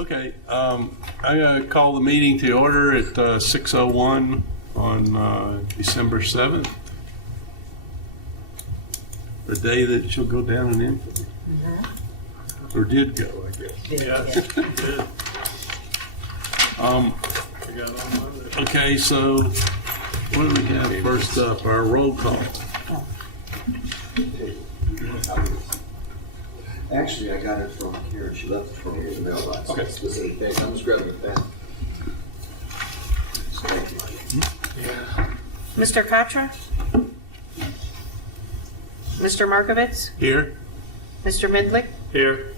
Okay, I'm going to call the meeting to order at 6:01 on December 7th. The day that she'll go down in infamy. Or did go, I guess. Yeah. Okay, so what do we have first up? Our roll call. Actually, I got it from Karen. She left it for me in the mailbox. Okay. Specific thing. I'm just grabbing a pen. Mr. Katra? Mr. Markovitz? Here? Mr. Midlick? Here.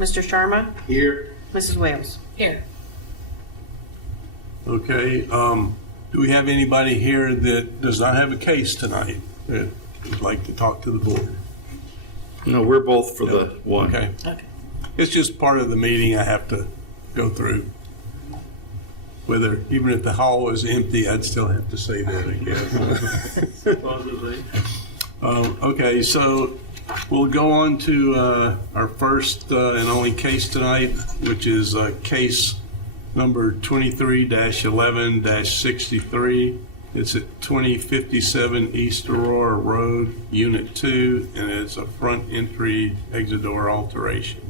Mr. Sharma? Here. Mrs. Wales? Here. Okay, do we have anybody here that does not have a case tonight that would like to talk to the board? No, we're both for the one. Okay. Okay. It's just part of the meeting I have to go through. Whether, even if the hall was empty, I'd still have to say that, I guess. Supposedly. Okay, so we'll go on to our first and only case tonight, which is case number 23-11-63. It's at 2057 East Aurora Road, Unit 2, and it's a front entry exit door alteration.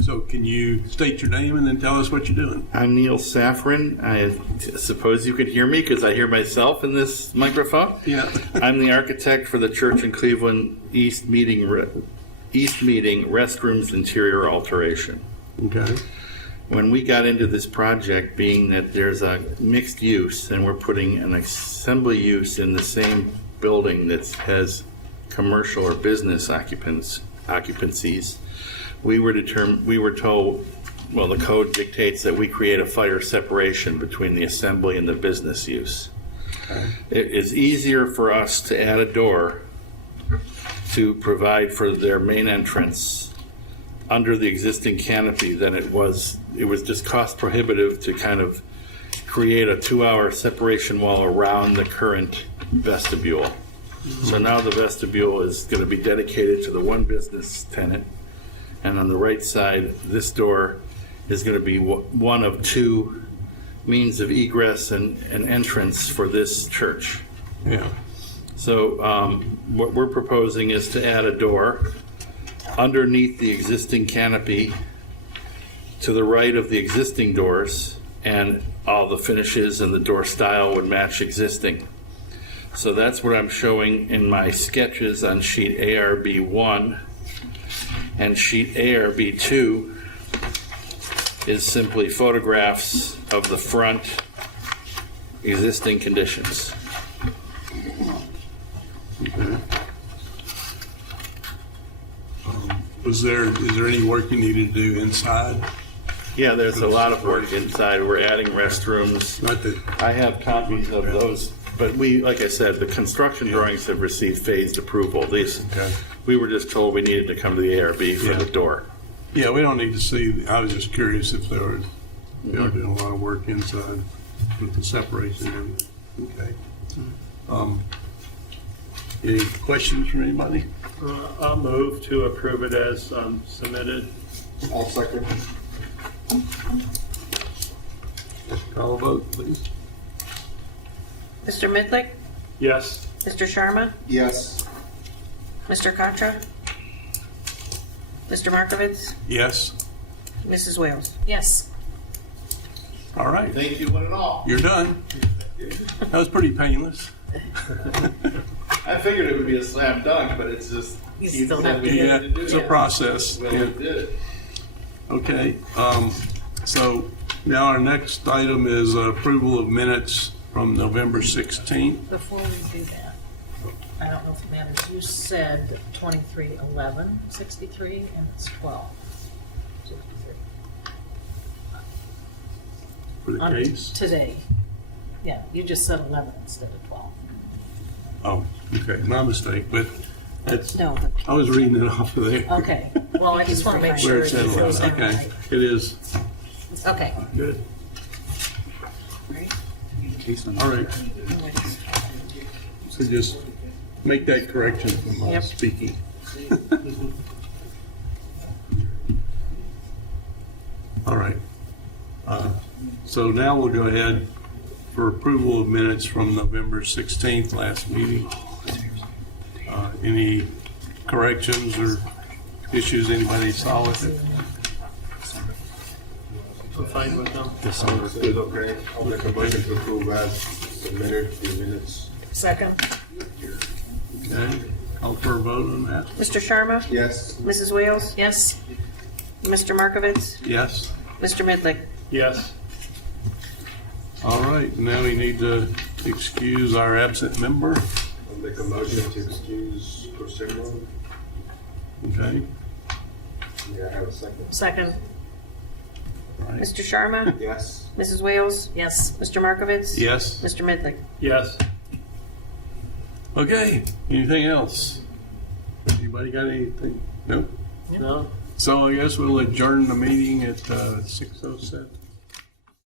So can you state your name and then tell us what you're doing? I'm Neil Safran. I suppose you can hear me because I hear myself in this microphone. Yeah. I'm the architect for the church in Cleveland East Meeting restrooms interior alteration. Okay. When we got into this project, being that there's a mixed use and we're putting an assembly use in the same building that has commercial or business occupancies, we were told, well, the code dictates that we create a fire separation between the assembly and the business use. Okay. It is easier for us to add a door to provide for their main entrance under the existing canopy than it was just cost prohibitive to kind of create a 2-hour separation wall around the current vestibule. Mm-hmm. So now the vestibule is going to be dedicated to the one business tenant, and on the right side, this door is going to be one of two means of egress and entrance for this church. Yeah. So what we're proposing is to add a door underneath the existing canopy to the right of the existing doors, and all the finishes and the door style would match existing. So that's what I'm showing in my sketches on sheet ARB1, and sheet ARB2 is simply photographs of the front existing conditions. Okay. Is there any work you needed to do inside? Yeah, there's a lot of work inside. We're adding restrooms. Not that, I have copies of those, but like I said, the construction drawings have received phased approval. okay. We were just told we needed to come to the ARB for the door. Yeah, we don't need to see. I was just curious if they are doing a lot of work inside with the separation. Okay. Any questions from anybody? I'll move to approve it as submitted. I'll second. Call a vote, please. Mr. Midlick? Yes. Mr. Sharma? Yes. Mr. Katra? Mr. Markovitz? Yes. Mrs. Wales? Yes. All right. Thank you, one and all. You're done. That was pretty painless. I figured it would be a slam dunk, but it's just You still have to Yeah, it's a process. Well, Yeah. we did it. Okay. So now our next item is approval of minutes from November 16th. Before we do that, I don't know if it matters. You said 23-11-63, and it's 12-63. For the case? Today. Yeah, you just said 11 instead of 12. Oh, okay, my mistake, but that's, No. I was reading it off of there. Okay. Well, I just want to make Where sure it it said goes 11, down okay, right. it is, Okay. good, Right. all right. So just make that correction from my Yep. speaking. All right. So now we'll go ahead for approval of minutes from November 16th, last meeting. Any corrections or issues anybody saw with it? I'm fine with them. It's okay. I'll make a motion to approve as submitted the minutes. Second. Okay, call for a vote on that. Mr. Sharma? Yes. Mrs. Wales? Yes. Mr. Markovitz? Yes? Mr. Midlick? Yes. All right, now we need to excuse our absent member. I'll make a motion to excuse Priscilla. Okay, May I have a second? Second. all right. Mr. Sharma? Yes. Mrs. Wales? Yes. Mr. Markovitz? Yes? Mr. Midlick? Yes. Okay, anything else? Anybody got anything? Nope. No? So I guess we'll adjourn the meeting at 6:07.